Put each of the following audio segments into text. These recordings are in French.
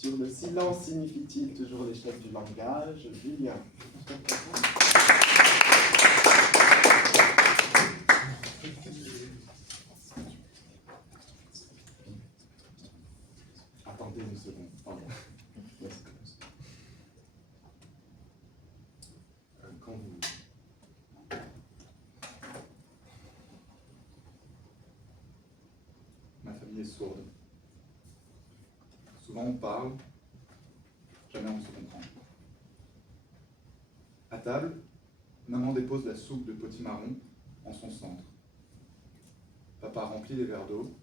Sur le silence signifie-t-il toujours l'échec du langage? Julien. Attendez une seconde, pardon. Quand vous... Ma famille est sourde. Souvent on parle, jamais on se comprend. À table, maman dépose la soupe de potimarron en son centre. Papa remplit les verres d'eau.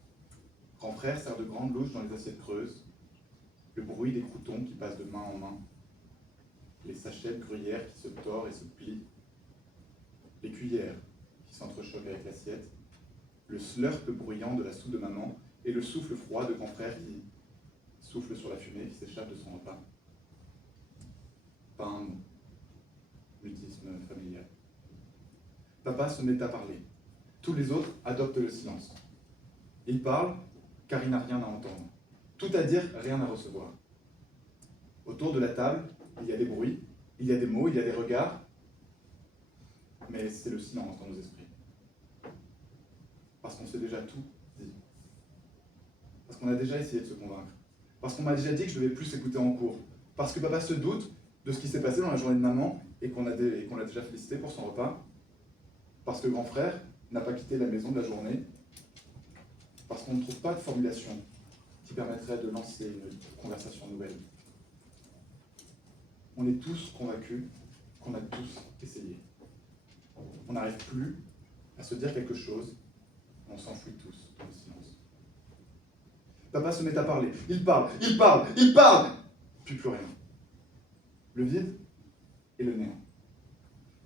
Grand frère sert de grandes louches dans les assiettes creuses. Le bruit des croûtons qui passent de main en main. Les sachets de gruyère qui se tordent et se plient. Les cuillères qui s'entrechoquent avec l'assiette. Le slurp bruyant de la soupe de maman et le souffle froid de grand frère qui souffle sur la fumée qui s'échappe de son repas. Pas un mot. Mutisme familial. Papa se met à parler. Tous les autres adoptent le silence. Il parle car il n'a rien à entendre. Tout à dire, rien à recevoir. Autour de la table, il y a des bruits, il y a des mots, il y a des regards, mais c'est le silence dans nos esprits. Parce qu'on sait déjà tout dit. Parce qu'on a déjà essayé de se convaincre. Parce qu'on m'a déjà dit que je devais plus écouter en cours. Parce que papa se doute de ce qui s'est passé dans la journée de maman et qu'on l'a déjà félicité pour son repas. Parce que grand frère n'a pas quitté la maison de la journée. Parce qu'on ne trouve pas de formulation qui permettrait de lancer une conversation nouvelle. On est tous convaincus qu'on a tous essayé. On n'arrive plus à se dire quelque chose, on s'enfuit tous dans le silence. Papa se met à parler. Il parle, il parle, il parle, puis plus rien. Le vide et le néant.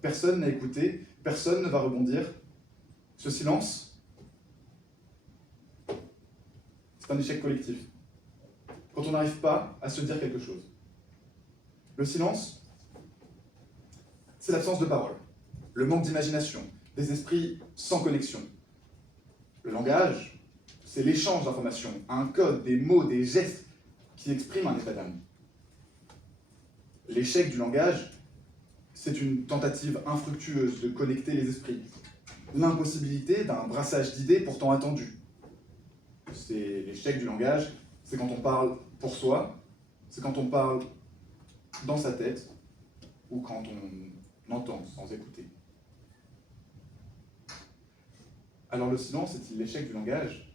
Personne n'a écouté, personne ne va rebondir. Ce silence, c'est un échec collectif. Quand on n'arrive pas à se dire quelque chose. Le silence, c'est l'absence de parole, le manque d'imagination, des esprits sans connexion. Le langage, c'est l'échange d'informations, un code, des mots, des gestes qui expriment un état d'âme. L'échec du langage, c'est une tentative infructueuse de connecter les esprits. L'impossibilité d'un brassage d'idées pourtant attendu. C'est l'échec du langage, c'est quand on parle pour soi, c'est quand on parle dans sa tête, ou quand on entend sans écouter. Alors le silence est-il l'échec du langage?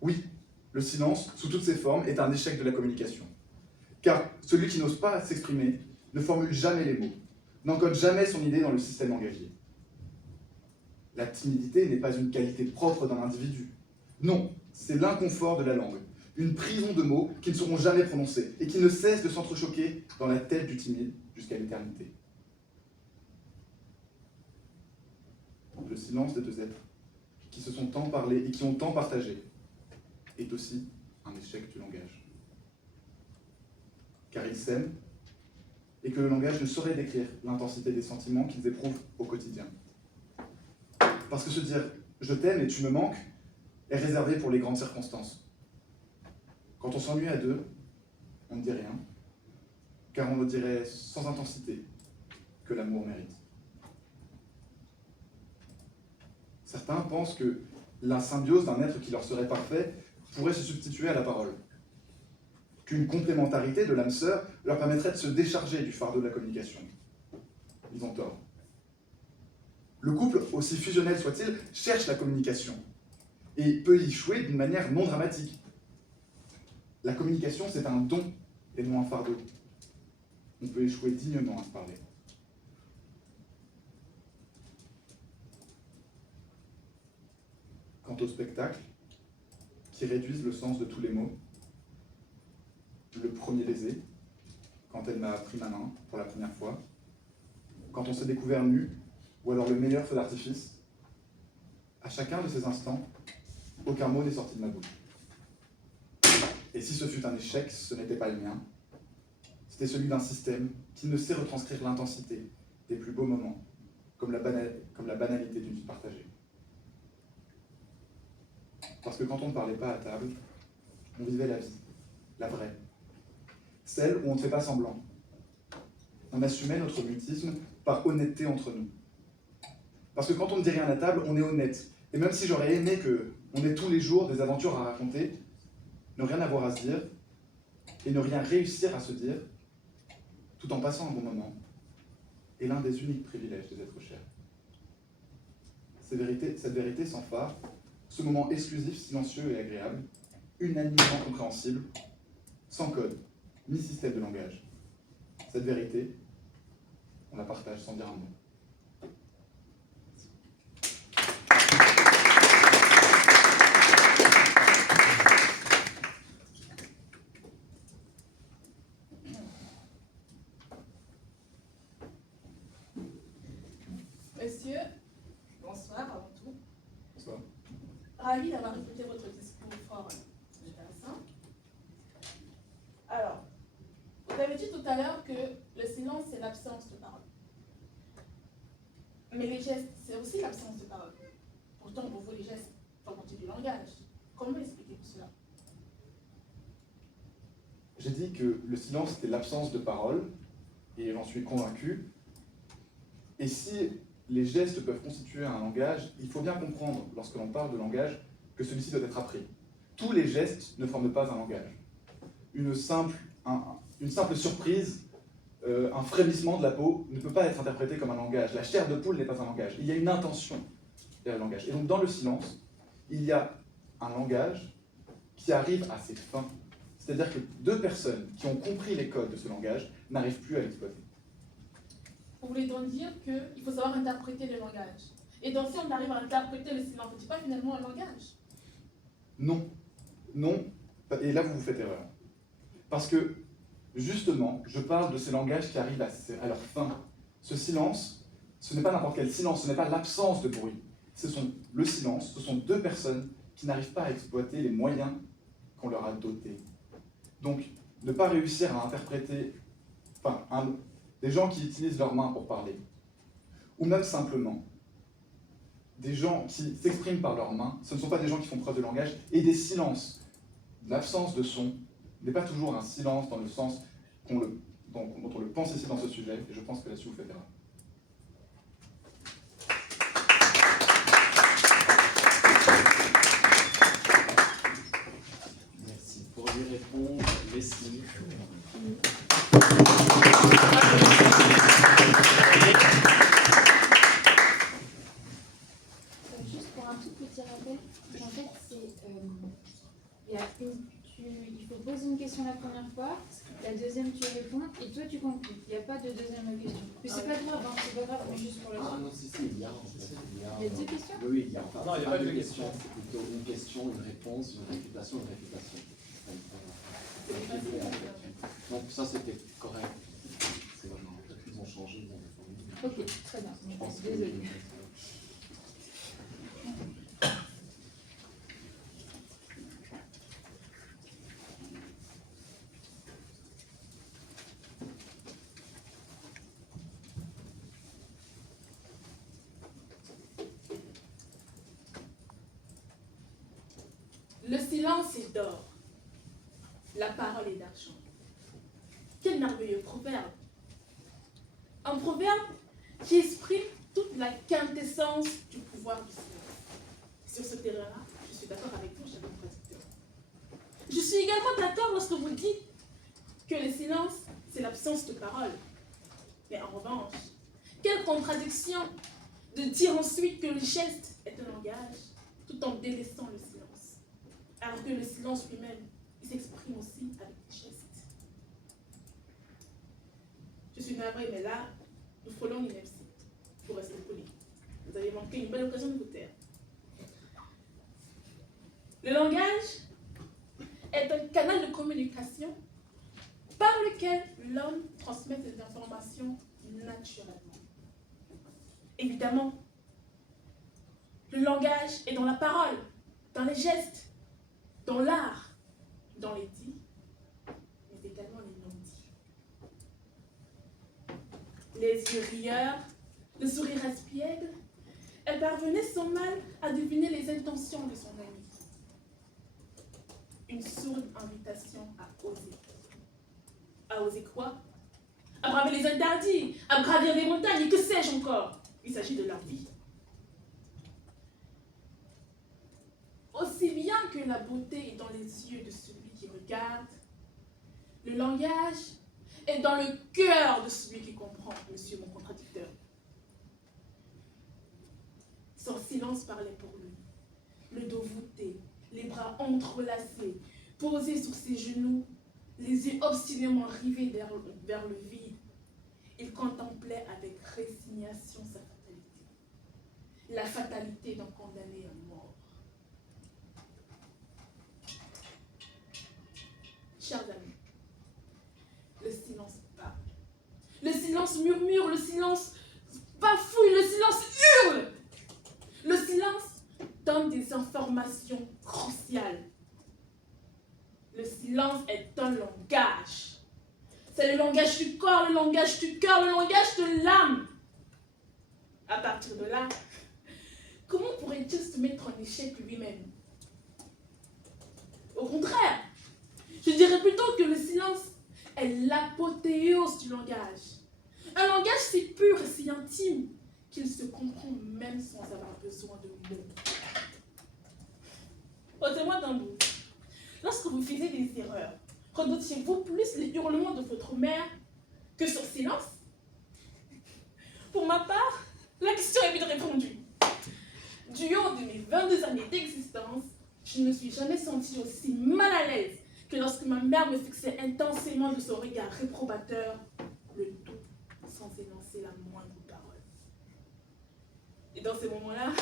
Oui, le silence, sous toutes ses formes, est un échec de la communication. Car celui qui n'ose pas s'exprimer ne formule jamais les mots, n'encode jamais son idée dans le système langagier. La timidité n'est pas une qualité propre d'un individu. Non, c'est l'inconfort de la langue, une prison de mots qui ne seront jamais prononcés et qui ne cessent de s'entrechoquer dans la tête du timide jusqu'à l'éternité. Le silence des deux êtres qui se sont tant parlé et qui ont tant partagé est aussi un échec du langage. Car ils s'aiment et que le langage ne saurait décrire l'intensité des sentiments qu'ils éprouvent au quotidien. Parce que se dire « je t'aime et tu me manques » est réservé pour les grandes circonstances. Quand on s'ennuie à deux, on ne dit rien, car on le dirait sans intensité que l'amour mérite. Certains pensent que la symbiose d'un être qui leur serait parfait pourrait se substituer à la parole, qu'une complémentarité de l'âme sœur leur permettrait de se décharger du fardeau de la communication. Ils ont tort. Le couple, aussi fusionnel soit-il, cherche la communication et peut y échouer d'une manière non dramatique. La communication, c'est un don et non un fardeau. On peut échouer dignement à se parler. Quant au spectacle, qui réduisent le sens de tous les mots, le premier baiser, quand elle m'a pris ma main pour la première fois, quand on s'est découvert nu, ou alors le meilleur feu d'artifice, à chacun de ces instants, aucun mot n'est sorti de ma bouche. Et si ce fut un échec, ce n'était pas le mien. C'était celui d'un système qui ne sait retranscrire l'intensité des plus beaux moments, comme la banalité d'une vie partagée. Parce que quand on ne parlait pas à table, on vivait la vie, la vraie, celle où on ne fait pas semblant. On assumait notre mutisme par honnêteté entre nous. Parce que quand on ne dit rien à table, on est honnête. Et même si j'aurais aimé qu'on ait tous les jours des aventures à raconter, ne rien avoir à se dire, et ne rien réussir à se dire, tout en passant un bon moment, est l'un des uniques privilèges des êtres chers. Cette vérité sans phare, ce moment exclusif, silencieux et agréable, unanimement compréhensible, sans code, ni système de langage. Cette vérité, on la partage sans dire un mot. Monsieur, bonsoir avant tout. Bonsoir. Ravi d'avoir écouté votre discours fort intéressant. Alors, vous avez dit tout à l'heure que le silence, c'est l'absence de parole. Mais les gestes, c'est aussi l'absence de parole. Pourtant, pour vous, les gestes font partie du langage. Comment expliquez-vous cela? J'ai dit que le silence était l'absence de parole, et j'en suis convaincu. Et si les gestes peuvent constituer un langage, il faut bien comprendre, lorsque l'on parle de langage, que celui-ci doit être appris. Tous les gestes ne forment pas un langage. Une simple surprise, un frémissement de la peau ne peut pas être interprété comme un langage. La chair de poule n'est pas un langage. Il y a une intention derrière le langage. Et donc dans le silence, il y a un langage qui arrive à ses fins. C'est-à-dire que deux personnes qui ont compris les codes de ce langage n'arrivent plus à l'exploiter. Vous voulez donc dire qu'il faut savoir interpréter le langage. Et donc si on arrive à interpréter le silence, c'est pas finalement un langage? Non. Non. Et là, vous vous faites erreur. Parce que, justement, je parle de ces langages qui arrivent à leur fin. Ce silence, ce n'est pas n'importe quel silence, ce n'est pas l'absence de bruit. Le silence, ce sont deux personnes qui n'arrivent pas à exploiter les moyens qu'on leur a dotés. Donc, ne pas réussir à interpréter, des gens qui utilisent leurs mains pour parler, ou même simplement, des gens qui s'expriment par leurs mains, ce ne sont pas des gens qui font preuve de langage, et des silences, l'absence de son, n'est pas toujours un silence dans le sens dont on le pense ici dans ce sujet, et je pense que là-dessus vous faites erreur. Merci. Pour lui répondre, Leslie. Juste pour un tout petit rappel, en fait, il faut poser une question la première fois, la deuxième tu réponds, et toi tu conclus. Il n'y a pas de deuxième question. Mais c'est pas grave, c'est pas grave, mais juste pour la Ah suite. non, si, il y a en fait. Il y a deux questions? Oui, il y a. Enfin, Non, il y a pas pas deux de questions, c'est plutôt une question, une réponse, une réfutation, une réfutation. Donc ça, c'était correct. C'est vraiment, ils ont changé. Ok, très bien. Je pense que Désolée. Le silence est d'or. La parole est d'argent. Quel merveilleux proverbe. Un proverbe qui exprime toute la quintessence du pouvoir du silence. Sur ce terrain-là, je suis d'accord avec vous, cher traducteur. Je suis également d'accord lorsque vous dites que le silence, c'est l'absence de parole. Mais en revanche, quelle contradiction de dire ensuite que le geste est un langage tout en délaissant le silence. Alors que le silence lui-même, il s'exprime aussi avec des gestes. Je suis navrée, mais là, nous frôlons l'ineptie. Il faut rester poli. Vous avez manqué une belle occasion de vous taire. Le langage est un canal de communication par lequel l'homme transmet des informations naturellement. Évidemment, le langage est dans la parole, dans les gestes, dans l'art, dans les dits, mais également les non-dits. Les yeux rieurs, le sourire espiègle, elle parvenait sans mal à deviner les intentions de son ami. Une sourde invitation à oser. À oser quoi? À braver les interdits, à gravir les montagnes, et que sais-je encore? Il s'agit de leur vie. Aussi bien que la beauté est dans les yeux de celui qui regarde, le langage est dans le cœur de celui qui comprend, monsieur mon contradicteur. Son silence parlait pour lui, le dos voûté, les bras entrelacés, posés sur ses genoux, les yeux obstinément rivés vers le vide. Il contemplait avec résignation sa fatalité, la fatalité d'un condamné à mort. Chers amis, le silence parle. Le silence murmure, le silence bafouille, le silence hurle. Le silence donne des informations cruciales. Le silence est un langage. C'est le langage du corps, le langage du cœur, le langage de l'âme. À partir de là, comment pourrait-il se mettre en échec lui-même? Au contraire, je dirais plutôt que le silence est l'apothéose du langage. Un langage si pur et si intime qu'il se comprend même sans avoir besoin de mots. Au témoin d'un bout, lorsque vous faisiez des erreurs, redoutiez-vous plus les hurlements de votre mère que son silence? Pour ma part, la question est vite répondue. Du haut de mes 22 années d'existence, je ne me suis jamais sentie aussi mal à l'aise que lorsque ma mère me fixait intensément de son regard réprobateur, le tout sans énoncer la moindre parole. Et dans ces moments-là,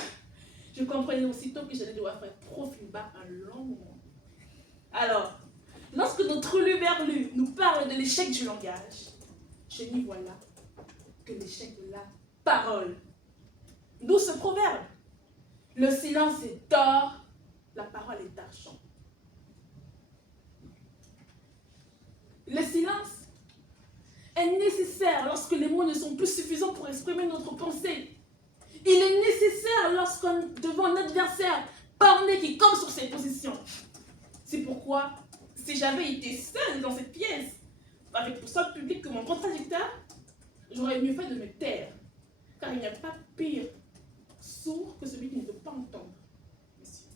je comprenais aussitôt que j'allais devoir faire profil bas un long moment. Alors, lorsque notre Luberlu nous parle de l'échec du langage, je n'y vois là que l'échec de la parole. D'où ce proverbe. Le silence est d'or, la parole est d'argent. Le silence est nécessaire lorsque les mots ne sont plus suffisants pour exprimer notre pensée. Il est nécessaire lorsqu'on devant un adversaire borné qui campe sur ses positions. C'est pourquoi, si j'avais été seule dans cette pièce, avec pour seul public que mon contradicteur, j'aurais mieux fait de me taire. Car il n'y a pas pire sourd que celui qui ne veut pas entendre, messieurs.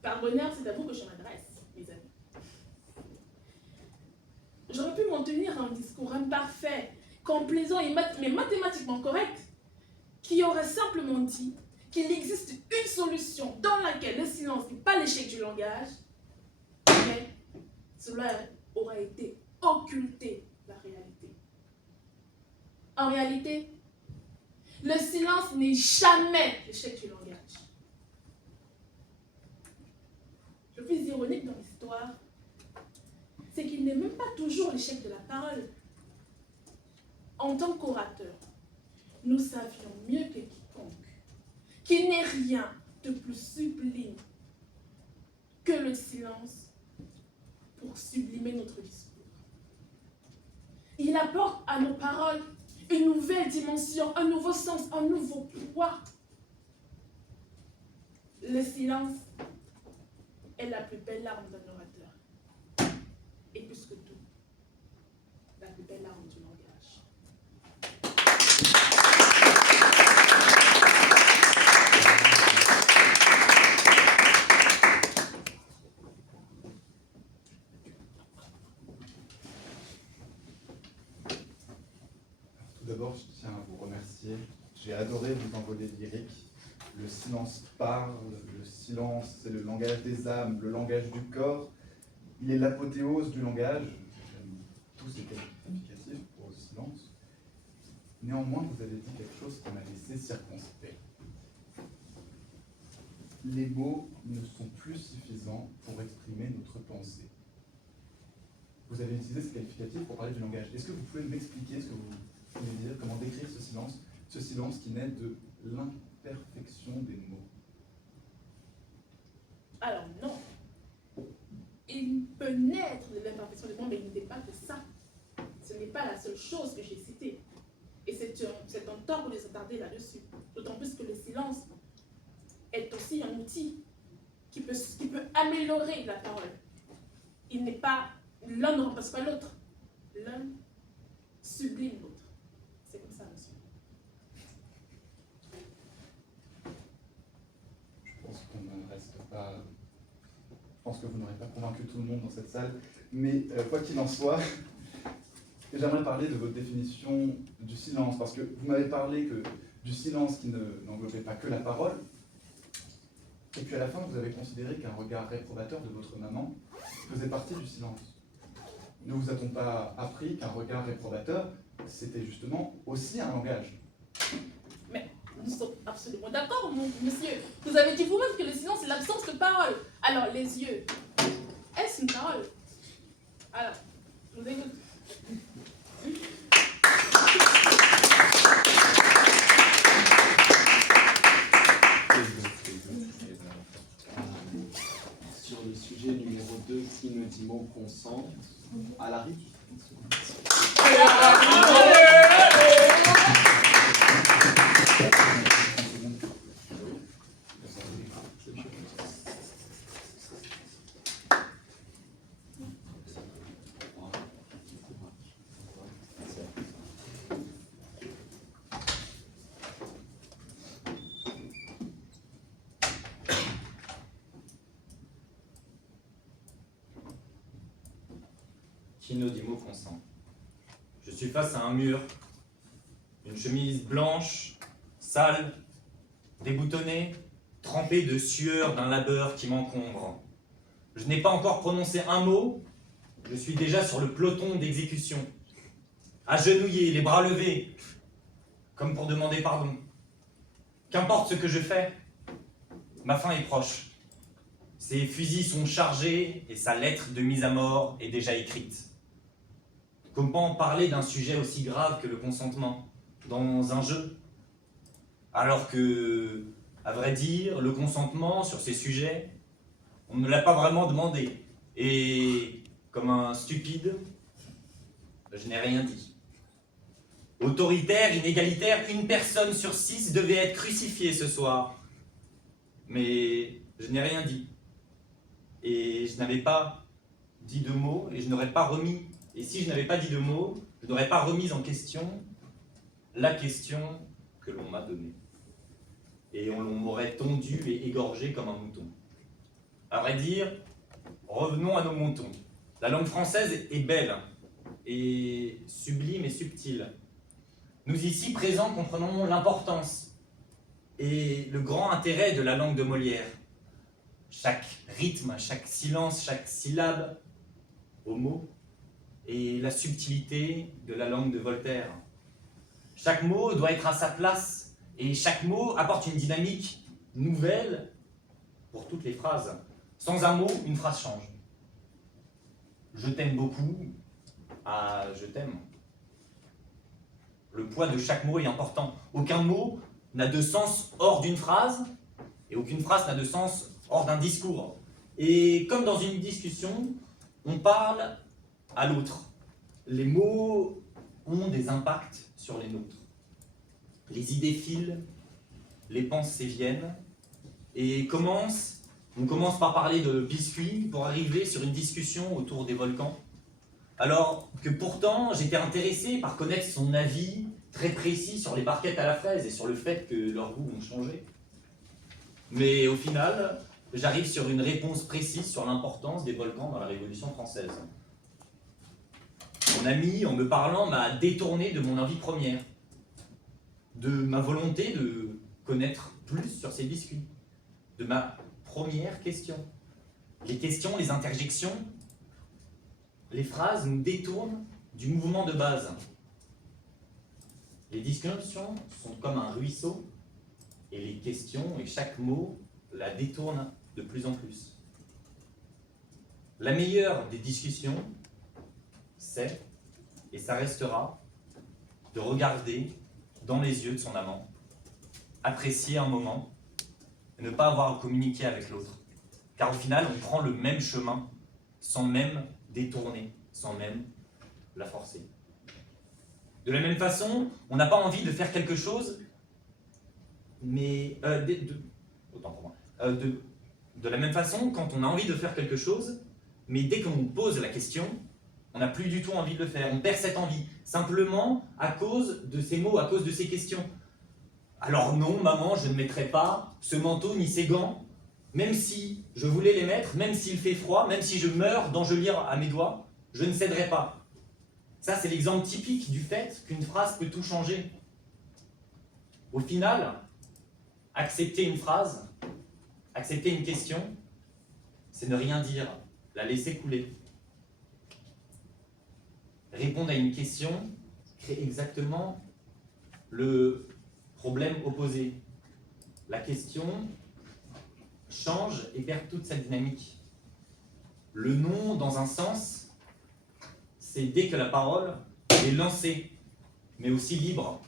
Par bonheur, c'est à vous que je m'adresse, mes amis. J'aurais pu m'en tenir à un discours imparfait, complaisant mais mathématiquement correct, qui aurait simplement dit qu'il existe une solution dans laquelle le silence n'est pas l'échec du langage, mais cela aurait été occulter la réalité. En réalité, le silence n'est jamais l'échec du langage. Le plus ironique dans l'histoire, c'est qu'il n'est même pas toujours l'échec de la parole. En tant qu'orateur, nous savions mieux que quiconque qu'il n'est rien de plus sublime que le silence pour sublimer notre discours. Il apporte à nos paroles une nouvelle dimension, un nouveau sens, un nouveau poids. Le silence est la plus belle arme d'un orateur. Et plus que tout, la plus belle arme du langage. Tout d'abord, je tiens à vous remercier. J'ai adoré vos envolées lyriques. Le silence parle, le silence, c'est le langage des âmes, le langage du corps. Il est l'apothéose du langage. J'aime tous ces qualificatifs pour le silence. Néanmoins, vous avez dit quelque chose qui m'a laissé circonspect. Les mots ne sont plus suffisants pour exprimer notre pensée. Vous avez utilisé ce qualificatif pour parler du langage. Est-ce que vous pouvez m'expliquer ce que vous voulez dire, comment décrire ce silence qui naît de l'imperfection des mots? Alors non, il peut naître de l'imperfection des mots, mais il n'est pas que ça. Ce n'est pas la seule chose que j'ai citée. Et c'est un tort de les attarder là-dessus. D'autant plus que le silence est aussi un outil qui peut améliorer la parole. Il n'est pas l'un ne remplace pas l'autre. L'un sublime l'autre. C'est comme ça, monsieur. Je pense qu'on ne reste pas... Je pense que vous n'aurez pas convaincu tout le monde dans cette salle. Mais quoi qu'il en soit, j'aimerais parler de votre définition du silence. Parce que vous m'avez parlé du silence qui n'englobait pas que la parole. Et puis à la fin, vous avez considéré qu'un regard réprobateur de votre maman faisait partie du silence. Ne vous a-t-on pas appris qu'un regard réprobateur, c'était justement aussi un langage? Mais nous sommes absolument d'accord, monsieur. Vous avez dit vous-même que le silence est l'absence de parole. Alors, les yeux, est-ce une parole? Alors, je vous écoute. Sur le sujet numéro 2, qui ne dit mot consent à la RIC. Kino dit mot consent. Je suis face à un mur, une chemise blanche, sale, déboutonnée, trempée de sueur d'un labeur qui m'encombre. Je n'ai pas encore prononcé un mot, je suis déjà sur le peloton d'exécution, agenouillé, les bras levés, comme pour demander pardon. Qu'importe ce que je fais, ma fin est proche. Ses fusils sont chargés et sa lettre de mise à mort est déjà écrite. Comment parler d'un sujet aussi grave que le consentement dans un jeu? Alors que, à vrai dire, le consentement sur ces sujets, on ne l'a pas vraiment demandé. Et, comme un stupide, je n'ai rien dit. Autoritaire, inégalitaire, une personne sur 6 devait être crucifiée ce soir. Mais je n'ai rien dit. Et je n'avais pas dit de mots, et je n'aurais pas remis... Et si je n'avais pas dit de mots, je n'aurais pas remis en question la question que l'on m'a donnée. Et on m'aurait tondu et égorgé comme un mouton. À vrai dire, revenons à nos moutons. La langue française est belle, et sublime et subtile. Nous ici présents comprenons l'importance et le grand intérêt de la langue de Molière. Chaque rythme, chaque silence, chaque syllabe au mot, et la subtilité de la langue de Voltaire. Chaque mot doit être à sa place, et chaque mot apporte une dynamique nouvelle pour toutes les phrases. Sans un mot, une phrase change. Je t'aime beaucoup, à je t'aime. Le poids de chaque mot est important. Aucun mot n'a de sens hors d'une phrase, et aucune phrase n'a de sens hors d'un discours. Et comme dans une discussion, on parle à l'autre. Les mots ont des impacts sur les nôtres. Les idées filent, les pensées viennent, et on commence par parler de biscuits pour arriver sur une discussion autour des volcans. Alors que pourtant, j'étais intéressé par connaître son avis très précis sur les barquettes à la fraise et sur le fait que leurs goûts ont changé. Mais au final, j'arrive sur une réponse précise sur l'importance des volcans dans la Révolution française. Mon ami, en me parlant, m'a détourné de mon envie première, de ma volonté de connaître plus sur ces biscuits, de ma première question. Les questions, les interjections, les phrases nous détournent du mouvement de base. Les discussions sont comme un ruisseau, et les questions et chaque mot la détournent de plus en plus. La meilleure des discussions, c'est, et ça restera, de regarder dans les yeux de son amant, apprécier un moment, et ne pas avoir à communiquer avec l'autre. Car au final, on prend le même chemin, sans même détourner, sans même la forcer. De la même façon, on n'a pas envie de faire quelque chose, mais... autant pour moi. De la même façon, quand on a envie de faire quelque chose, mais dès qu'on nous pose la question, On n'a plus du tout envie de le faire, on perd cette envie, simplement à cause de ces mots, à cause de ces questions. Alors non, maman, je ne mettrai pas ce manteau ni ces gants, même si je voulais les mettre, même s'il fait froid, même si je meurs d'engelure à mes doigts, je ne céderai pas. Ça, c'est l'exemple typique du fait qu'une phrase peut tout changer. Au final, accepter une phrase, accepter une question, c'est ne rien dire, la laisser couler. Répondre à une question crée exactement le problème opposé. La question change et perd toute sa dynamique. Le non, dans un sens, c'est dès que la parole est lancée, mais aussi libre.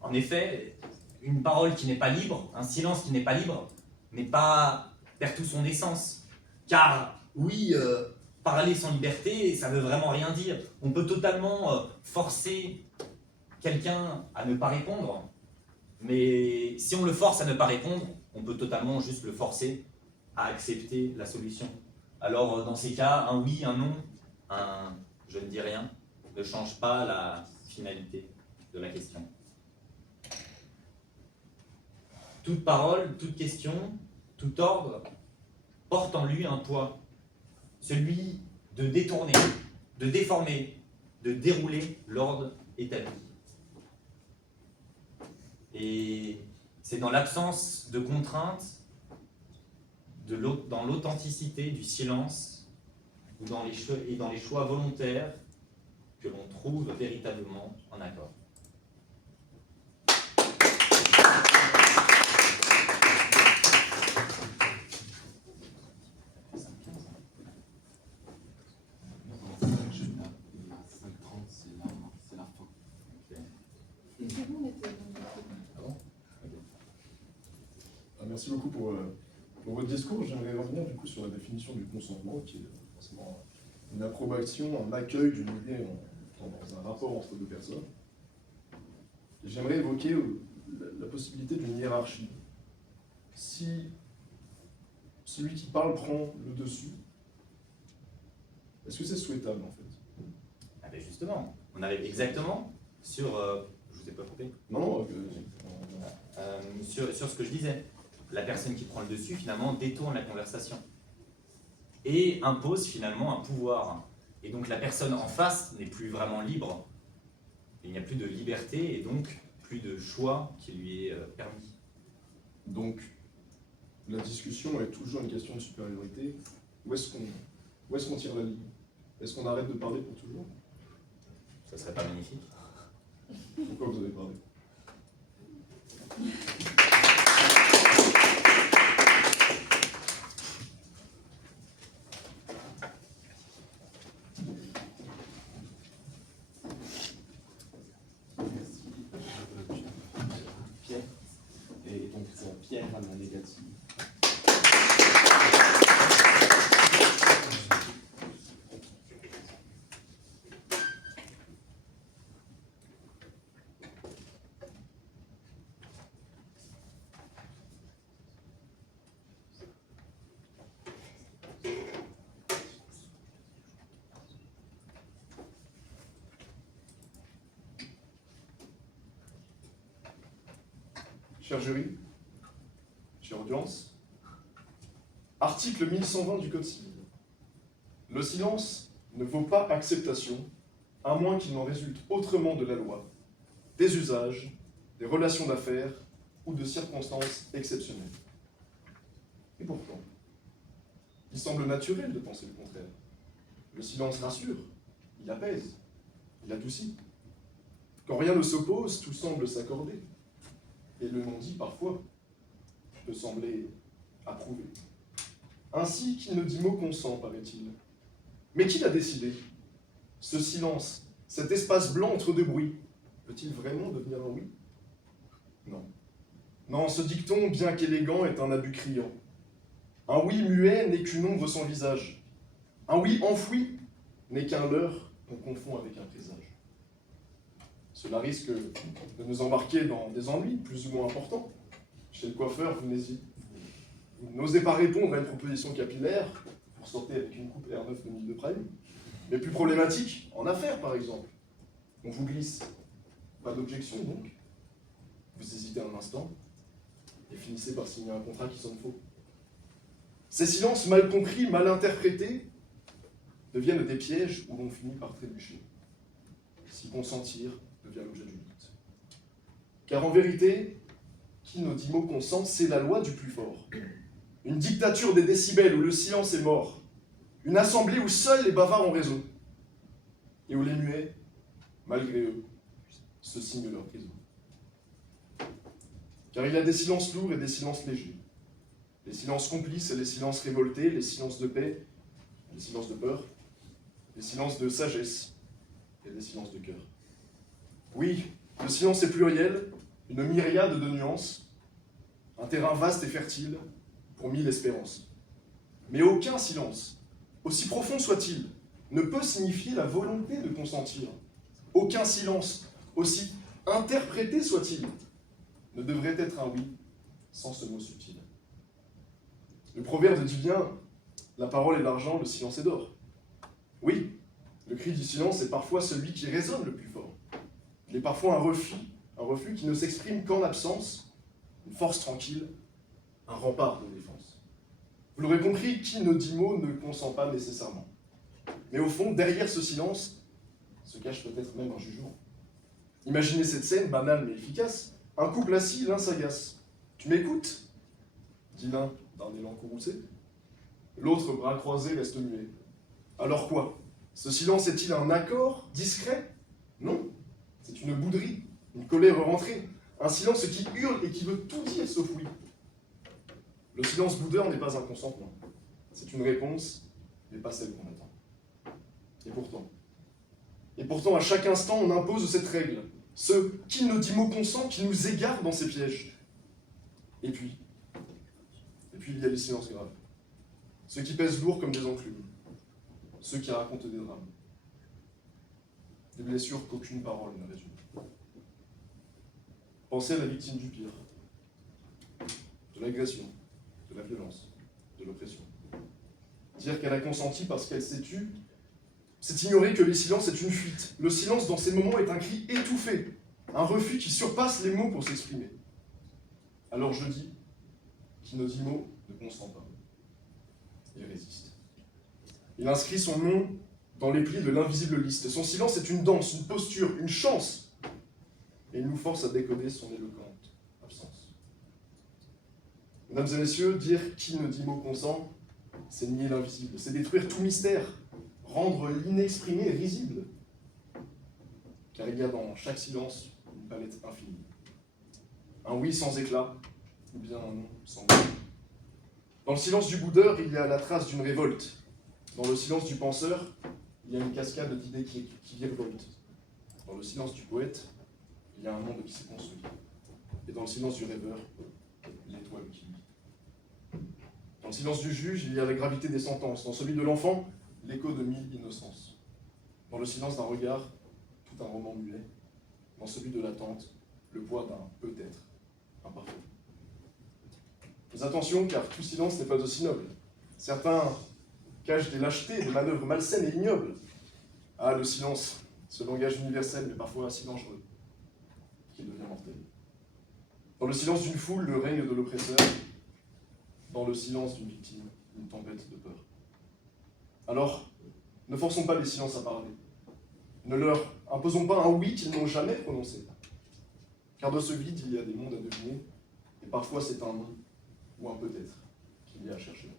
En effet, une parole qui n'est pas libre, un silence qui n'est pas libre, perd tout son essence. Car oui, parler sans liberté, ça ne veut vraiment rien dire. On peut totalement forcer quelqu'un à ne pas répondre, mais si on le force à ne pas répondre, on peut totalement juste le forcer à accepter la solution. Alors dans ces cas, un oui, un non, un je ne dis rien ne change pas la finalité de la question. Toute parole, toute question, tout ordre porte en lui un poids, celui de détourner, de déformer, de dérouler l'ordre établi. Et c'est dans l'absence de contraintes, dans l'authenticité du silence, ou dans les choix volontaires, que l'on trouve véritablement en accord. C'est la fin. C'est bon, on était Merci beaucoup pour votre discours. J'aimerais revenir du coup sur la définition du consentement, qui est forcément une approbation, un accueil d'une idée dans un rapport entre deux personnes. J'aimerais évoquer la possibilité d'une hiérarchie. Si celui qui parle prend le dessus, est-ce que c'est souhaitable en fait? Ah ben justement, on arrive exactement sur... je vous ai pas coupé? Non, sur ce que je disais. La personne qui prend le dessus, finalement, détourne la conversation et impose finalement un pouvoir. Et donc la personne en face n'est plus vraiment libre. Il n'y a plus de liberté et donc plus de choix qui lui est permis. donc la discussion est toujours une question de supériorité. Où est-ce qu'on tire la ligne? Est-ce qu'on arrête de parler pour toujours? Ça serait pas magnifique? Pourquoi vous avez parlé? Pierre. Et donc Pierre à la négative. Cher jury, chère audience, article 1120 du Code civil. Le silence ne vaut pas acceptation, à moins qu'il n'en résulte autrement de la loi, des usages, des relations d'affaires ou de circonstances exceptionnelles. Et pourtant, il semble naturel de penser le contraire. Le silence rassure, il apaise, il adoucit. Quand rien ne s'oppose, tout semble s'accorder. Et le non-dit, parfois, peut sembler approuvé. Ainsi, qui ne dit mot consent, paraît-il. Mais qui l'a décidé? Ce silence, cet espace blanc entre deux bruits, peut-il vraiment devenir un oui? Non. Non, ce dicton, bien qu'élégant, est un abus criant. Un oui muet n'est qu'une ombre sans visage. Un oui enfoui n'est qu'un leurre qu'on confond avec un présage. Cela risque de nous embarquer dans des ennuis plus ou moins importants. Chez le coiffeur, vous n'osez pas répondre à une proposition capillaire, vous Vous sortez avec une coupe R9 2002 Prime. Mais plus problématique, en affaires par exemple. On vous glisse. Pas d'objection donc. Vous hésitez un instant et finissez par signer un contrat qui sonne faux. Ces silences mal compris, mal interprétés, deviennent des pièges où l'on finit par trébucher. Si consentir devient l'objet du doute. Car en vérité, qui ne dit mot consent, c'est la loi du plus fort. Une dictature des décibels où le silence est mort. Une assemblée où seuls les bavards ont raison. Et où les muets, malgré eux, se signent leur prison. Car il y a des silences lourds et des silences légers. Les silences complices et les silences révoltés, les silences de paix, les silences de peur, les silences de sagesse et les silences de cœur. Oui, le silence est pluriel, une myriade de nuances, un terrain vaste et fertile pour 1000 espérances. Mais aucun silence, aussi profond soit-il, ne peut signifier la volonté de consentir. Aucun silence, aussi interprété soit-il, ne devrait être un oui sans ce mot subtil. Le proverbe dit bien, la parole est d'argent, le silence est d'or. Oui, le cri du silence est parfois celui qui résonne le plus fort. Il est parfois un refus qui ne s'exprime qu'en absence, une force tranquille, un rempart de défense. Vous l'aurez compris, qui ne dit mot ne consent pas nécessairement. Mais au fond, derrière ce silence, se cache peut-être même un jugement. Imaginez cette scène, banale mais efficace. Un couple assis, l'un s'agace. « Tu m'écoutes » dit l'un d'un élan courroucé. L'autre, bras croisés, reste muet. Alors quoi? Ce silence est-il un accord discret? Non, c'est une bouderie, une colère rentrée, un silence qui hurle et qui veut tout dire sauf oui. Le silence boudeur n'est pas un consentement. C'est une réponse, mais pas celle qu'on attend. Et pourtant, à chaque instant, on impose cette règle. Ce « qui ne dit mot consent » qui nous égare dans ces pièges. Et puis, il y a les silences graves. Ceux qui pèsent lourd comme des enclumes. Ceux qui racontent des drames. Des blessures qu'aucune parole ne résume. Pensez à la victime du pire. De l'agression, de la violence, de l'oppression. Dire qu'elle a consenti parce qu'elle s'est tue, c'est ignorer que les silences est une fuite. Le silence dans ces moments est un cri étouffé, un refus qui surpasse les mots pour s'exprimer. Alors je dis, qui ne dit mot ne consent pas. Il résiste. Il inscrit son nom dans les plis de l'invisible liste. Son silence est une danse, une posture, une chance. Et il nous force à décoder son éloquente absence. Mesdames et messieurs, dire qui ne dit mot consent, c'est nier l'invisible, c'est détruire tout mystère, rendre l'inexprimé risible. Car il y a dans chaque silence une palette infinie. Un oui sans éclat, ou bien un non sans mots. Dans le silence du boudeur, il y a la trace d'une révolte. Dans le silence du penseur, il y a une cascade d'idées qui virevoltent. Dans le silence du poète, il y a un monde qui s'est construit. Et dans le silence du rêveur, l'étoile qui luit. Dans le silence du juge, il y a la gravité des sentences. Dans celui de l'enfant, l'écho de 1000 innocences. Dans le silence d'un regard, tout un roman muet. Dans celui de l'attente, le poids d'un peut-être imparfait. Mais attention, car tout silence n'est pas aussi noble. Certains cachent des lâchetés, des manœuvres malsaines et ignobles. Ah, le silence, ce langage universel, mais parfois si dangereux, qui devient mortel. Dans le silence d'une foule, le règne de l'oppresseur. Dans le silence d'une victime, une tempête de peur. Alors, ne forçons pas les silences à parler. Ne leur imposons pas un oui qu'ils n'ont jamais prononcé. Car dans ce vide, il y a des mondes à deviner, et parfois c'est un non ou un peut-être qu'il y a à chercher.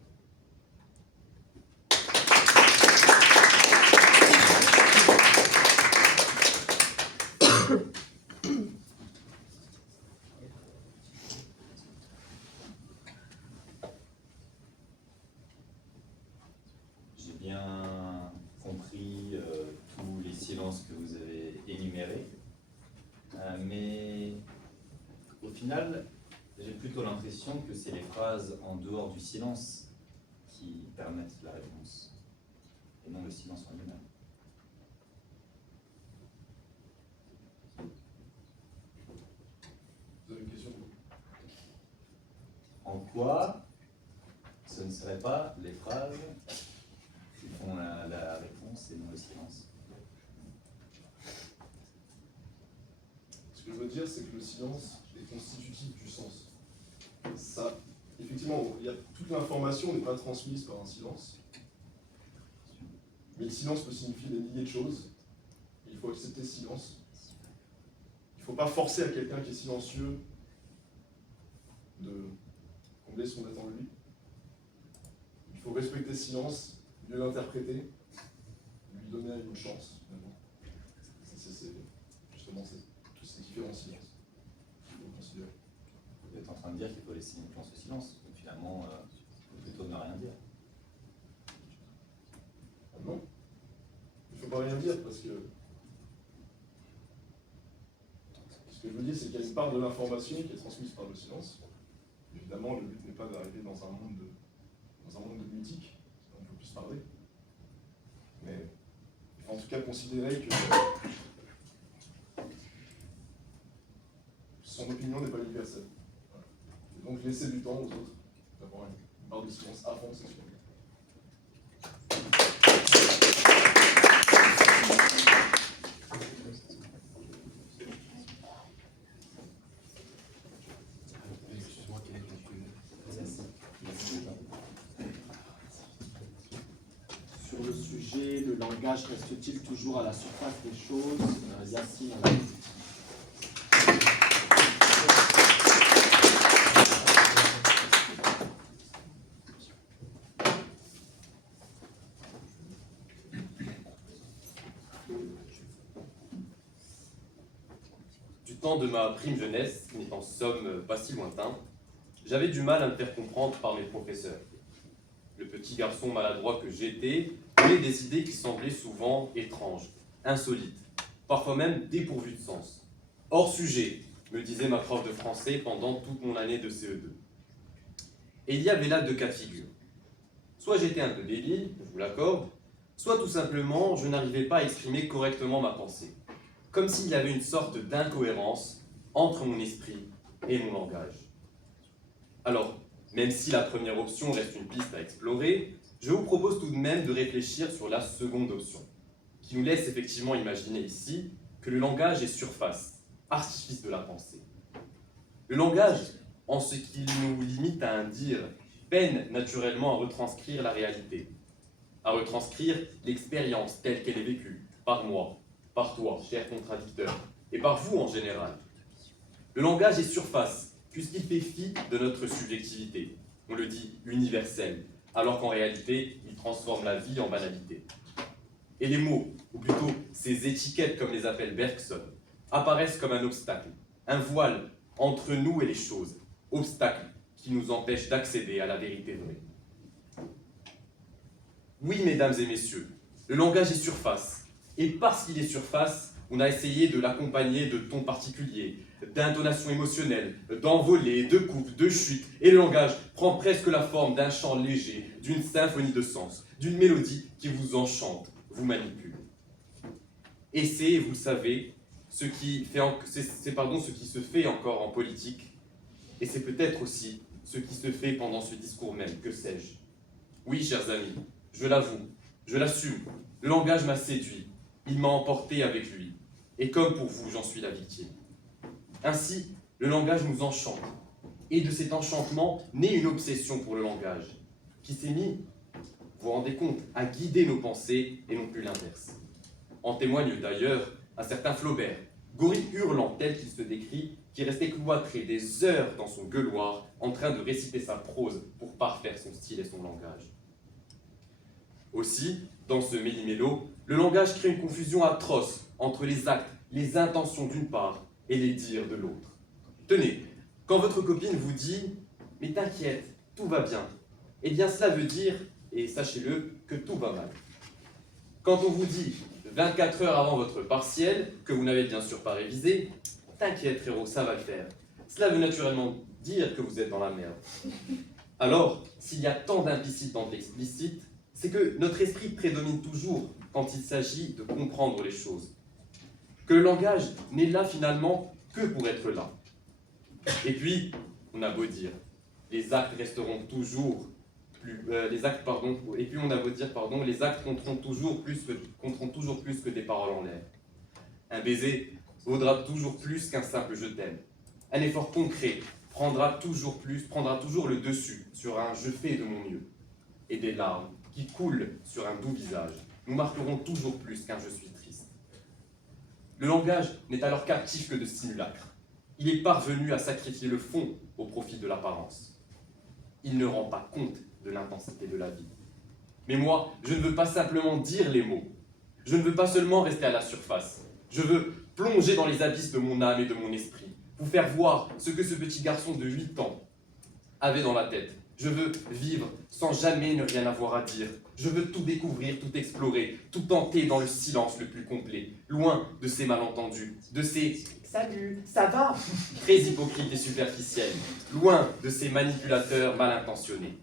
J'ai bien compris tous les silences que vous avez énumérés, mais au final, j'ai plutôt l'impression que c'est les phrases en dehors du silence qui permettent la réponse, et non le silence en lui-même. Vous avez une question? En quoi ce ne seraient pas les phrases dire, c'est que le silence est constitutif du sens. Ça, effectivement, toute l'information n'est pas transmise par un silence. Mais le silence peut signifier des milliers de choses. Il faut accepter le silence. Il ne faut pas forcer à quelqu'un qui est silencieux de combler son attend de lui. Il faut respecter le silence, mieux l'interpréter, lui donner une chance. C'est justement tous ces différents silences qu'il faut considérer. Vous êtes en train de dire qu'il faut laisser une chance au silence. Donc finalement, plutôt ne rien dire. Ah non, il ne faut pas rien dire parce que ce que je veux dire, c'est qu'il y a une part de l'information qui est transmise par le silence. Évidemment, le but n'est pas d'arriver dans un monde de mythique, on peut plus parler. Mais il faut en tout cas considérer que son opinion n'est pas universelle. Voilà. Et donc laisser du temps aux autres d'avoir une part de silence à fond, c'est sûr. Sur le sujet, le langage reste-t-il toujours à la surface des choses? Yacine. Du temps de ma prime jeunesse, qui n'est en somme pas si lointain, j'avais du mal à me faire comprendre par mes professeurs. Le petit garçon maladroit que j'étais avait des idées qui semblaient souvent étranges, insolites, parfois même dépourvues de sens. Hors sujet, me disait ma prof de français pendant toute mon année de CE2. Et il y avait là deux cas de figure. Soit j'étais un peu débile, je vous l'accorde, soit tout simplement je n'arrivais pas à exprimer correctement ma pensée, comme s'il y avait une sorte d'incohérence entre mon esprit et mon langage. Alors, même si la première option reste une piste à explorer, je vous propose tout de même de réfléchir sur la seconde option, qui nous laisse effectivement imaginer ici que le langage est surface, artifice de la pensée. Le langage, en ce qu'il nous limite à un dire, peine naturellement à retranscrire la réalité, à retranscrire l'expérience telle qu'elle est vécue, par moi, par toi, cher contradicteur, et par vous en général. Le langage est surface, puisqu'il fait fi de notre subjectivité. On le dit universel, alors qu'en réalité, il transforme la vie en banalité. Et les mots, ou plutôt ces étiquettes comme les appelle Bergson, apparaissent comme un obstacle, un voile entre nous et les choses, obstacle qui nous empêche d'accéder à la vérité vraie. Oui, mesdames et messieurs, le langage est surface, et parce qu'il est surface, on a essayé de l'accompagner de tons particuliers, d'intonations émotionnelles, d'envolées, de coupes, de chutes, et le langage prend presque la forme d'un chant léger, d'une symphonie de sens, d'une mélodie qui vous enchante, vous manipule. Et c'est, vous le savez, ce qui se fait encore en politique, et c'est peut-être aussi ce qui se fait pendant ce discours même, que sais-je. Oui, chers amis, je l'avoue, je l'assume, le langage m'a séduit, il m'a emporté avec lui, et comme pour vous, j'en suis la victime. Ainsi, le langage nous enchante, et de cet enchantement naît une obsession pour le langage, qui s'est mis, vous vous rendez compte, à guider nos pensées et non plus l'inverse. En témoigne d'ailleurs un certain Flaubert, gorille hurlant tel qu'il se décrit, qui restait cloîtré des heures dans son gueuloir en train de réciter sa prose pour parfaire son style et son langage. Aussi, dans ce méli-mélo, le langage crée une confusion atroce entre les actes, les intentions d'une part et les dires de l'autre. Tenez, quand votre copine vous dit « Mais t'inquiète, tout va bien », eh bien cela veut dire, et sachez-le, que tout va mal. Quand on vous dit 24 heures avant votre partiel, que vous n'avez bien sûr pas révisé, « T'inquiète frérot, ça va le faire », cela veut naturellement dire que vous êtes dans la merde. Alors, s'il y a tant d'implicite dans l'explicite, c'est que notre esprit prédomine toujours quand il s'agit de comprendre les choses. Que le langage n'est là finalement que pour être là. Et puis, on a beau dire, les actes resteront toujours les actes compteront toujours plus que des paroles en l'air. Un baiser, vaudra toujours plus qu'un simple je t'aime. Un effort concret prendra toujours le dessus sur un je fais de mon mieux. Et des larmes qui coulent sur un doux visage nous marqueront toujours plus qu'un je suis triste. Le langage n'est alors captif que de simulacres. Il est parvenu à sacrifier le fond au profit de l'apparence. Il ne rend pas compte de l'intensité de la vie. Mais moi, je ne veux pas simplement dire les mots. Je ne veux pas seulement rester à la surface. Je veux plonger dans les abysses de mon âme et de mon esprit, vous faire voir ce que ce petit garçon de 8 ans avait dans la tête. Je veux vivre sans jamais ne rien avoir à dire. Je veux tout découvrir, tout explorer, tout tenter dans le silence le plus complet, loin de ces malentendus, de ces « salut, ça va ?» très hypocrites et superficiels, loin de ces manipulateurs mal intentionnés.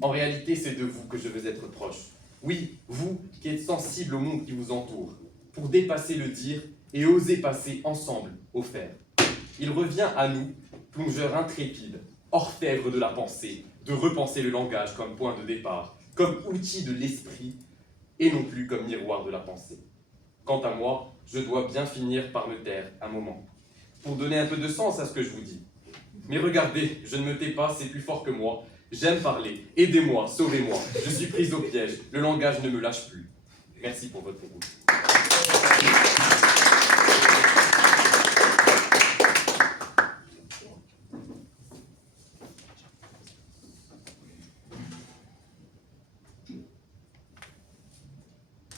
En réalité, c'est de vous que je veux être proche. Oui, vous qui êtes sensible au monde qui vous entoure, pour dépasser le dire et oser passer ensemble au faire. Il revient à nous, plongeurs intrépides, orfèvres de la pensée, de repenser le langage comme point de départ, comme outil de l'esprit, et non plus comme miroir de la pensée. Quant à moi, je dois bien finir par me taire un moment, pour donner un peu de sens à ce que je vous dis. Mais regardez, je ne me tais pas, c'est plus fort que moi. J'aime parler, aidez-moi, sauvez-moi. Je suis prise au piège, le langage ne me lâche plus. Merci pour votre écoute.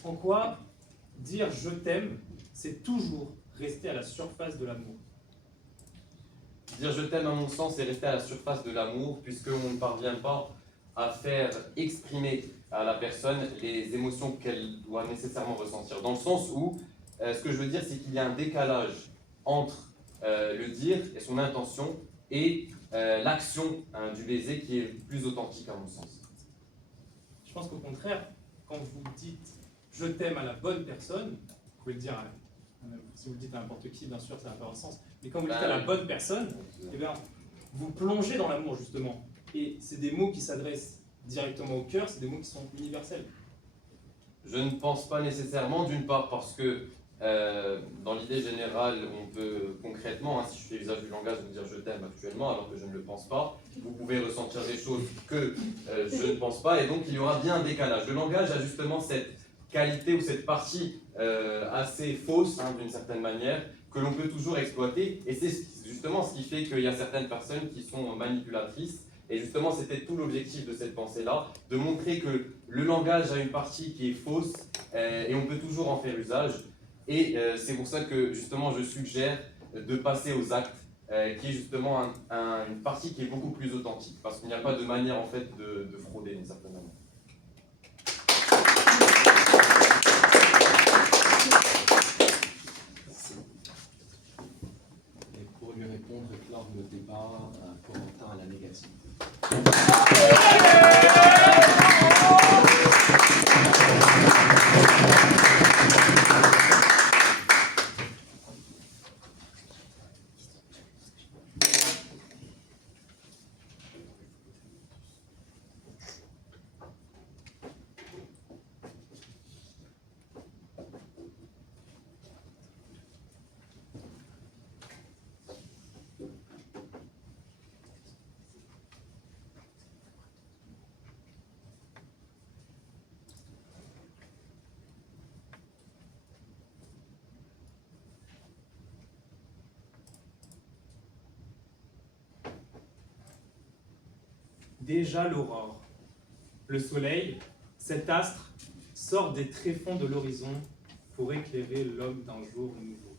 En quoi dire je t'aime, c'est toujours rester à la surface de l'amour. Dire je t'aime, à mon sens, c'est rester à la surface de l'amour, puisqu'on ne parvient pas à faire exprimer à la personne les émotions qu'elle doit nécessairement ressentir. Dans le sens où, ce que je veux dire, c'est qu'il y a un décalage entre le dire et son intention et l'action du baiser qui est plus authentique à mon sens. Je pense qu'au contraire, quand vous dites je t'aime à la bonne personne, vous pouvez le dire si vous le dites à n'importe qui, bien sûr, ça n'a pas un sens, mais quand vous le dites à la bonne personne, eh bien, vous plongez dans l'amour, justement. Et c'est des mots qui s'adressent directement au cœur, c'est des mots qui sont universels. Je ne pense pas nécessairement, d'une part parce que dans l'idée générale, on peut concrètement, si je fais usage du langage, vous dire je t'aime actuellement alors que je ne le pense pas, vous pouvez ressentir des choses que je ne pense pas et donc il y aura bien un décalage. Le langage a justement cette qualité ou cette partie assez fausse, d'une certaine manière, que l'on peut toujours exploiter et c'est justement ce qui fait qu'il y a certaines personnes qui sont manipulatrices. Et justement, c'était tout l'objectif de cette pensée-là, de montrer que le langage a une partie qui est fausse et on peut toujours en faire usage. Et c'est pour ça que justement je suggère de passer aux actes, qui est justement une partie qui est beaucoup plus authentique, parce qu'il n'y a pas de manière en fait de frauder d'une certaine manière. Et pour lui répondre et clore le débat, Corentin à la négative. Déjà l'aurore. Le soleil, cet astre, sort des tréfonds de l'horizon pour éclairer l'homme d'un jour nouveau.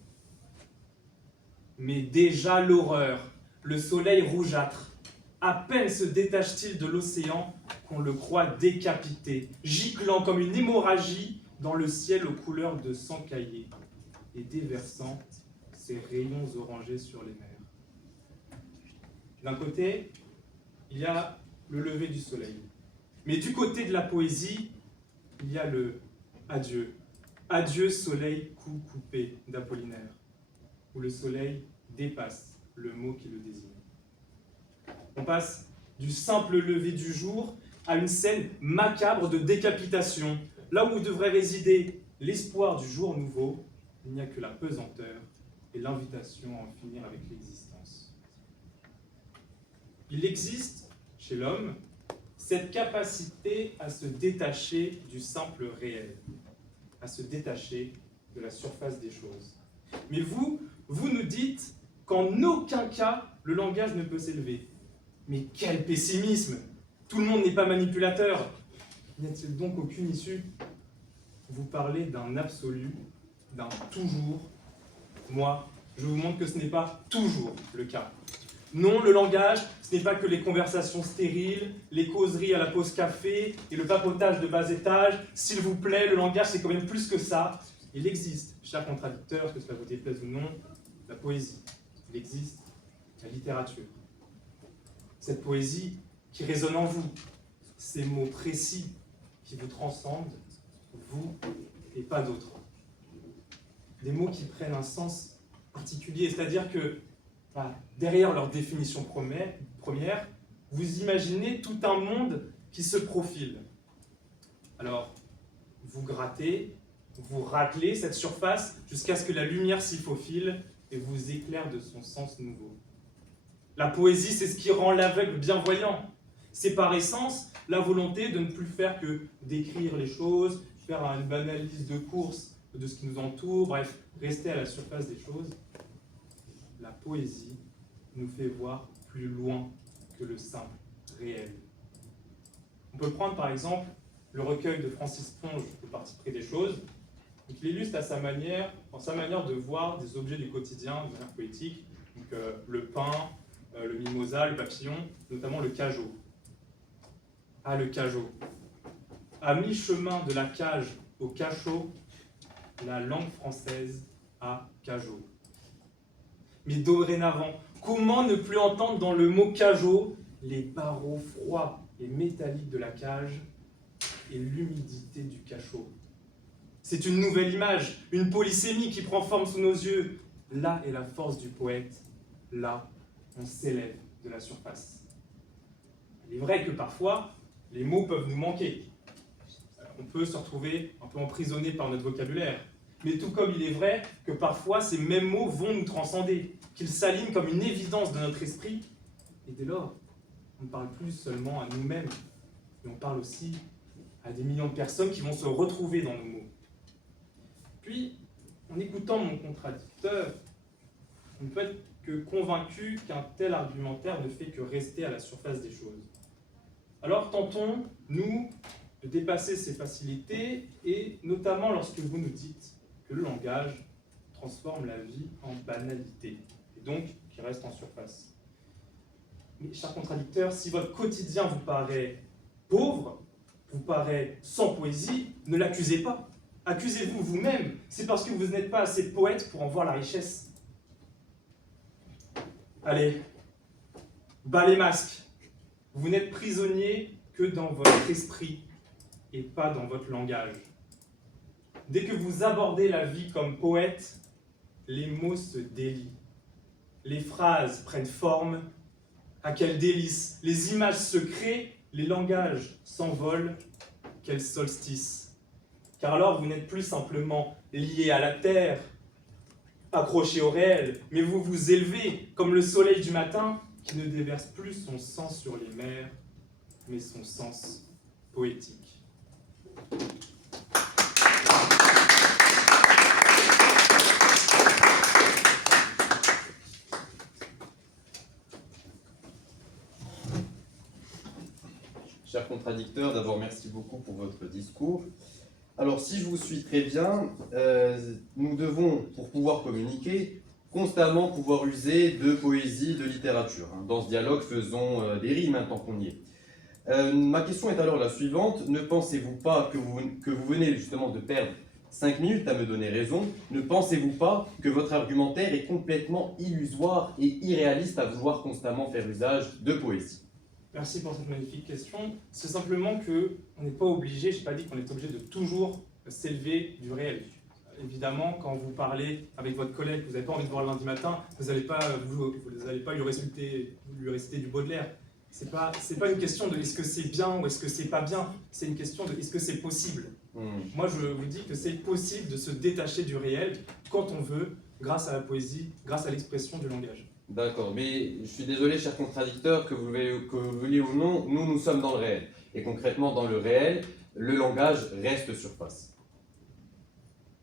Mais déjà l'horreur, le soleil rougeâtre, à peine se détache-t-il de l'océan qu'on le croit décapité, giclant comme une hémorragie dans le ciel aux couleurs de sang caillé et déversant ses rayons orangés sur les mers. D'un côté, il y a le lever du soleil. Mais du côté de la poésie, il y a le adieu. Adieu soleil coup coupé d'Apollinaire, où le soleil dépasse le mot qui le désigne. On passe du simple lever du jour à une scène macabre de décapitation, là où devrait résider l'espoir du jour nouveau il n'y a que la pesanteur et l'invitation à en finir avec l'existence. Il existe, chez l'homme, cette capacité à se détacher du simple réel, à se détacher de la surface des choses. Mais vous nous dites qu'en aucun cas, le langage ne peut s'élever. Mais quel pessimisme! Tout le monde n'est pas manipulateur. N'y a-t-il donc aucune issue? Vous parlez d'un absolu, d'un toujours. Moi, je vous montre que ce n'est pas toujours le cas. Non, le langage, ce n'est pas que les conversations stériles, les causeries à la pause café et le papotage de bas étage. S'il vous plaît, le langage, c'est quand même plus que ça. Il existe, cher contradicteur, que cela vous déplaise ou non, la poésie. Il existe la littérature. Cette poésie qui résonne en vous, ces mots précis qui vous transcendent, vous et pas d'autres. Des mots qui prennent un sens particulier, c'est-à-dire que derrière leur définition première, vous imaginez tout un monde qui se profile. Alors, vous grattez, vous raclez cette surface jusqu'à ce que la lumière s'y faufile et vous éclaire de son sens nouveau. La poésie, c'est ce qui rend l'aveugle bienvoyant. C'est par essence la volonté de ne plus faire que décrire les choses, faire une banale liste de courses de ce qui nous entoure, bref, rester à la surface des choses. La poésie nous fait voir plus loin que le simple réel. On peut prendre par exemple le recueil de Francis Ponge, Le Parti pris des choses, qui l'illustre en sa manière de voir des objets du quotidien de manière poétique, donc, le pain, le mimosa, le papillon, notamment le cajot. Ah, le cajot. À mi-chemin de la cage au cachot, la langue française a cajot. Mais dorénavant, comment ne plus entendre dans le mot cajot les barreaux froids et métalliques de la cage et l'humidité du cachot? C'est une nouvelle image, une polysémie qui prend forme sous nos yeux. Là est la force du poète, là on s'élève de la surface. Il est vrai que parfois, les mots peuvent nous manquer. On peut se retrouver un peu emprisonné par notre vocabulaire. Mais tout comme il est vrai que parfois ces mêmes mots vont nous transcender, qu'ils s'alignent comme une évidence de notre esprit. Et dès lors, on ne parle plus seulement à nous-mêmes, mais on parle aussi à des millions de personnes qui vont se retrouver dans nos mots. Puis, en écoutant mon contradicteur, on ne peut être que convaincu qu'un tel argumentaire ne fait que rester à la surface des choses. Alors tentons, nous, de dépasser ces facilités, et notamment lorsque vous nous dites que le langage transforme la vie en banalité, et donc qui reste en surface. Mais, cher contradicteur, si votre quotidien vous paraît pauvre, vous paraît sans poésie, ne l'accusez pas. Accusez-vous vous-même, c'est parce que vous n'êtes pas assez poète pour en voir la richesse. Allez, bas les masques. Vous n'êtes prisonnier que dans votre esprit et pas dans votre langage. Dès que vous abordez la vie comme poète, les mots se délient. Les phrases prennent forme. À quel délice! Les images se créent, les langages s'envolent. Quel solstice! Car alors vous n'êtes plus simplement lié à la terre, accroché au réel, mais vous vous élevez comme le soleil du matin qui ne déverse plus son sang sur les mers, mais son sens poétique. Cher contradicteur, d'abord merci beaucoup pour votre discours. Alors si je vous suis très bien, nous devons, pour pouvoir communiquer, constamment pouvoir user de poésie, de littérature. Dans ce dialogue, faisons des rimes tant qu'on y est. Ma question est alors la suivante. Ne pensez-vous pas que vous venez justement de perdre 5 minutes à me donner raison? Ne pensez-vous pas que votre argumentaire est complètement illusoire et irréaliste à vouloir constamment faire usage de poésie? Merci pour cette magnifique question. C'est simplement qu'on n'est pas obligé, je n'ai pas dit qu'on est obligé de toujours s'élever du réel. Évidemment, quand vous parlez avec votre collègue, vous n'avez pas envie de voir le lundi matin, vous n'allez pas lui réciter du Baudelaire. C'est pas une question de est-ce que c'est bien ou est-ce que c'est pas bien, c'est une question de est-ce que c'est possible. Moi, je vous dis que c'est possible de se détacher du réel quand on veut, grâce à la poésie, grâce à l'expression du langage. D'accord, mais je suis désolé, cher contradicteur, que vous le vouliez ou non, nous sommes dans le réel. Et concrètement, dans le réel, le langage reste surface.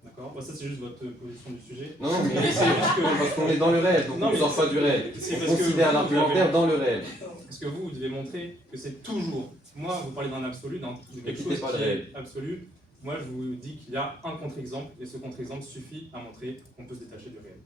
D'accord. Ça, c'est juste votre position du sujet. Non, mais C'est juste que- parce qu'on est dans le réel, donc Non, on ne mais sort pas du réel. c'est On parce que considère vous l'argumentaire avez- dans le réel. Parce que vous devez montrer que c'est toujours. Moi, vous parlez d'un absolu, de quelque quittez chose pas le qui est réel. absolu. Moi, je vous dis qu'il y a un contre-exemple, et ce contre-exemple suffit à montrer qu'on peut se détacher du réel.